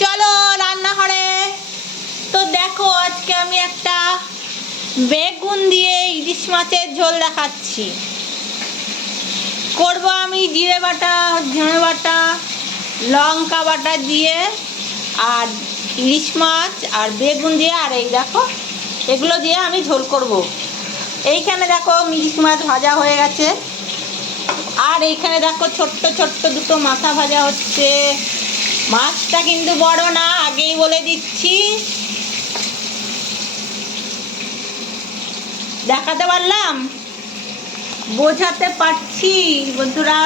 চলো রান্নাঘরে। তো দেখো আজকে আমি একটা বেগুন দিয়ে ইলিশ মাছের ঝোল দেখাচ্ছি। করব আমি জিরে বাটা, ধনে বাটা, লঙ্কা বাটা দিয়ে, আর ইলিশ মাছ আর বেগুন দিয়ে, আর এই দেখো এগুলো দিয়ে আমি ঝোল করব। এইখানে দেখো ইলিশ মাছ ভাজা হয়ে গেছে, আর এইখানে দেখো ছোট্ট ছোট্ট দুটো মাথা ভাজা হচ্ছে। মাছটা কিন্তু বড় না, আগেই বলে দিচ্ছি। দেখাতে পারলাম, বোঝাতে পারছি বন্ধুরা?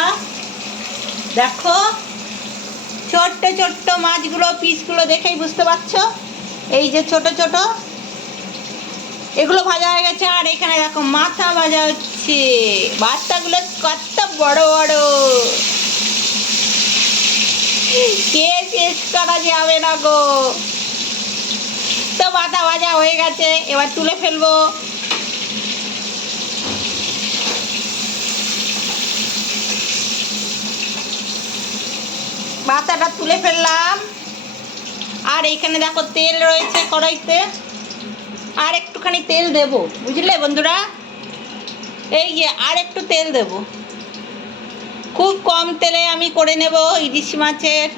দেখো ছোট্ট ছোট্ট মাছগুলো, পিসগুলো দেখেই বুঝতে পারছো। এই যে ছোট ছোট, এগুলো ভাজা হয়ে গেছে। আর এখানে দেখো মাথা ভাজা হচ্ছে। মাথাগুলো কত বড় বড়, কে শেষ করা যাবে না গো। তো মাথা ভাজা হয়ে গেছে, এবার তুলে ফেলবো। মাথাটা তুলে ফেললাম। আর এইখানে দেখো তেল রয়েছে কড়াইতে, আর একটুখানি তেল দেব, বুঝলে বন্ধুরা? এই যে আর একটু তেল দেব, খুব কম তেলে আমি করে নেব ইলিশ মাছের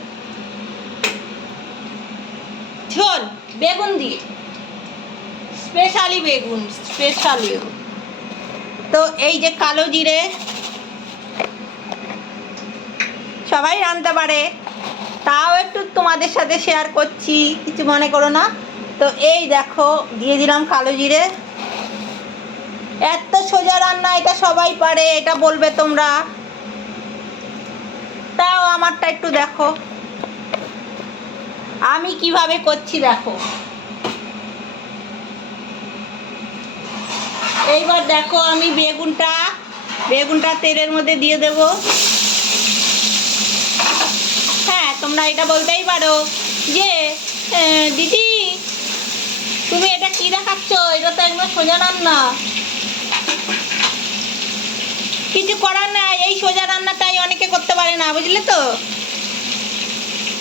ঝোল বেগুন দিয়ে, স্পেশালি বেগুন, স্পেশালি। তো এই যে কালো জিরে, সবাই রাঁধতে পারে, তাও একটু তোমাদের সাথে শেয়ার করছি, কিছু মনে করো না। তো এই দেখো দিয়ে দিলাম কালো জিরে। এত সোজা রান্না, এটা সবাই পারে, এটা বলবে তোমরা, তাও আমারটা একটু দেখো আমি কিভাবে করছি। দেখো এইবার দেখো আমি বেগুনটা তেলের মধ্যে দিয়ে দেব। হ্যাঁ, তোমরা এটা বলতেই পারো যে দিদি তুমি এটা কি দেখাচ্ছ, এটা তো একদম সোজা রান্না। কিছু করার নাই, এই সোজা রান্নাটাই অনেকে করতে পারে না, বুঝলে তো?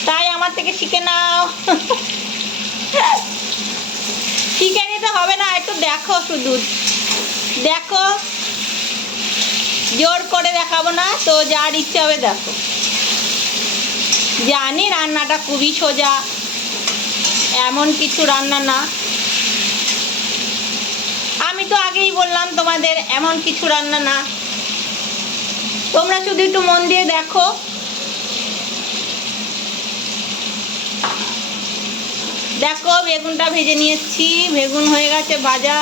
তাই আমার থেকে শিখে নাও। শিখে নিতে হবে না, একটু দেখো, শুধু দেখো, জোর করে দেখাবো না তো, যার ইচ্ছে হবে দেখো। জানি রান্নাটা খুবই সোজা, এমন কিছু রান্না না। আমি তো আগেই বললাম তোমাদের, এমন কিছু রান্না না। তোমরা শুধু একটু মন দিয়ে দেখো। দেখো বেগুনটা ভেজে নিয়েছি, বেগুন হয়ে গেছে ভাজা।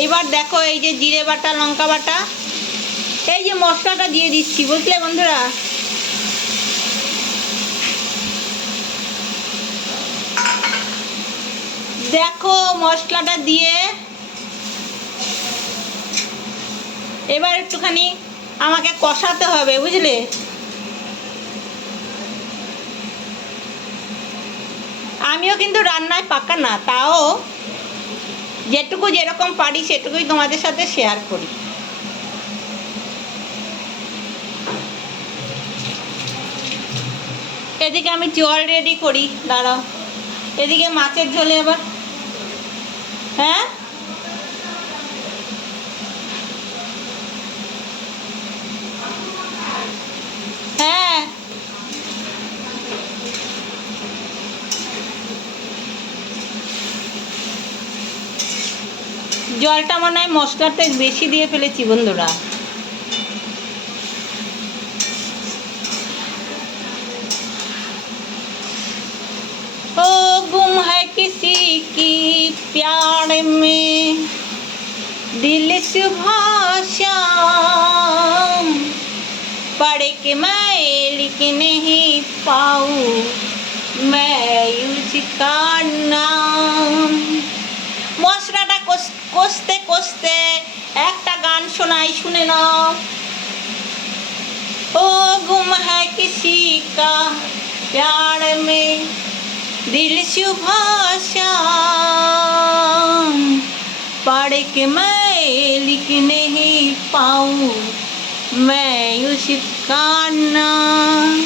এইবার দেখো এই যে জিরে বাটা, লঙ্কা বাটা, এই যে মশলাটা দিয়ে দিচ্ছি, বুঝলে বন্ধুরা? দেখো মশলাটা দিয়ে এবার একটুখানি আমাকে কষাতে হবে, বুঝলে? আমিও কিন্তু রান্নায় পাকা না, তাও যেটুকু যেরকম পারি সেটুকুই তোমাদের সাথে শেয়ার করি। এদিকে আমি জল রেডি করি, দাঁড়াও। এদিকে মাছের ঝোলে এবার, হ্যাঁ হ্যাঁ জলটা মনে হয় মশলাতে বেশি দিয়ে ফেলেছি বন্ধুরা। ओ गुम है किसी की प्यार में दिल सुबह शाम, पढ़ के मैं लिख नहीं पाऊँ मैं उसका नाम। মশলাটা কষতে কষতে একটা গান শোনাই, শুনে নাও। ओ गुम है किसी का प्यार में दिल सुबह शाम, पढ़ के मैं लिख नहीं पाऊँ मैं उसका नाम।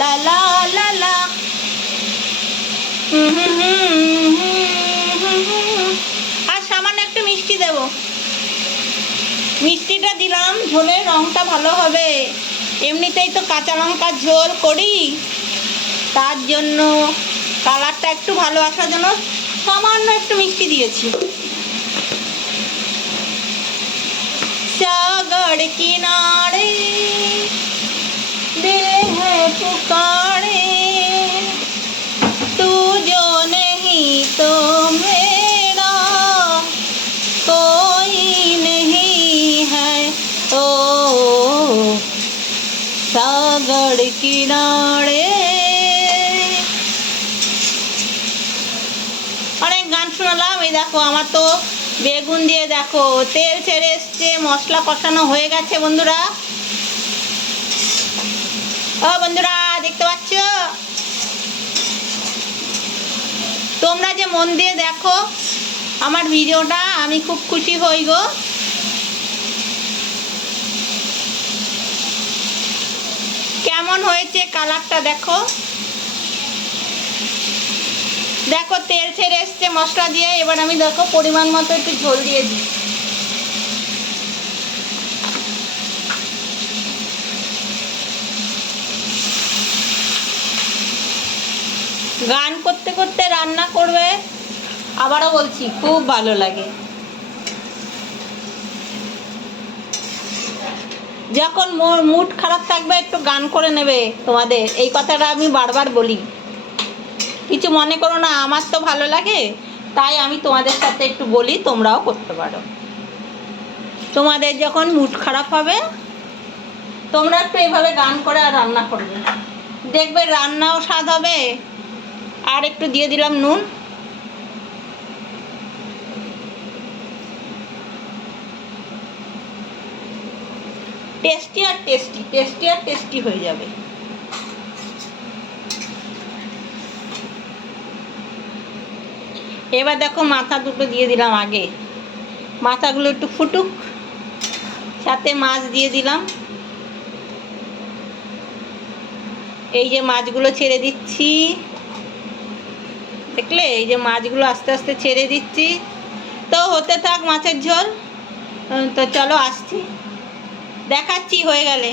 লা লা লা লা। আর সামান্য একটু মিষ্টি দেব, মিষ্টিটা দিলাম ঝোলের রঙটা ভালো হবে। এমনিতেই তো কাঁচা লঙ্কার ঝোল করি, তার জন্য কালারটা একটু ভালো আসার জন্য সামান্য একটু মিষ্টি দিয়েছি। सागर किनारे दिल है पुकारे, तू जो नहीं तो मेरा कोई नहीं है। ओ सागर किनारे। অনেক গান শোনালাম। এই দেখো আমার তো বেগুন দিয়ে দেখো তেল ছেড়ে এসছে, মশলা কষানো হয়ে গেছে বন্ধুরা। ও বন্ধুরা দেখতে পাচ্ছ? তোমরা যে মন দিয়ে দেখো আমার ভিডিওটা, আমি খুব খুশি হই গো। কেমন হয়েছে কালারটা দেখো, দেখো তেল ছেড়ে এসছে মশলা দিয়ে। এবার আমি দেখো পরিমাণ মতো একটু ঝোল দিয়ে দিই। গান করতে করতে রান্না করবে, আবারও বলছি খুব ভালো লাগে। যখন মুড খারাপ থাকবে একটু গান করে নেবে। তোমাদের এই কথাটা আমি বারবার বলি, কিছু মনে করো না, আমার তো ভালো লাগে তাই আমি তোমাদের সাথে একটু বলি, তোমরাও করতে পারো। তোমাদের যখন মুড খারাপ হবে তোমরা একটু এইভাবে গান করে আর রান্না করবে, দেখবে রান্নাও স্বাদ হবে। আর একটু দিয়ে দিলাম নুন। টেস্টি আর টেস্টি, টেস্টি আর টেস্টি হয়ে যাবে। এবার দেখো মাথা দুটো দিয়ে দিলাম আগে, মাথাগুলো একটু ফুটুক, সাথে মাছ দিয়ে দিলাম। এই যে মাছগুলো ছেড়ে দিচ্ছি, দেখলে এই যে মাছগুলো আস্তে আস্তে ছেড়ে দিচ্ছি। তো হতে থাক মাছের ঝোল। তো চলো আসছি, দেখাচ্ছি হয়ে গেলে।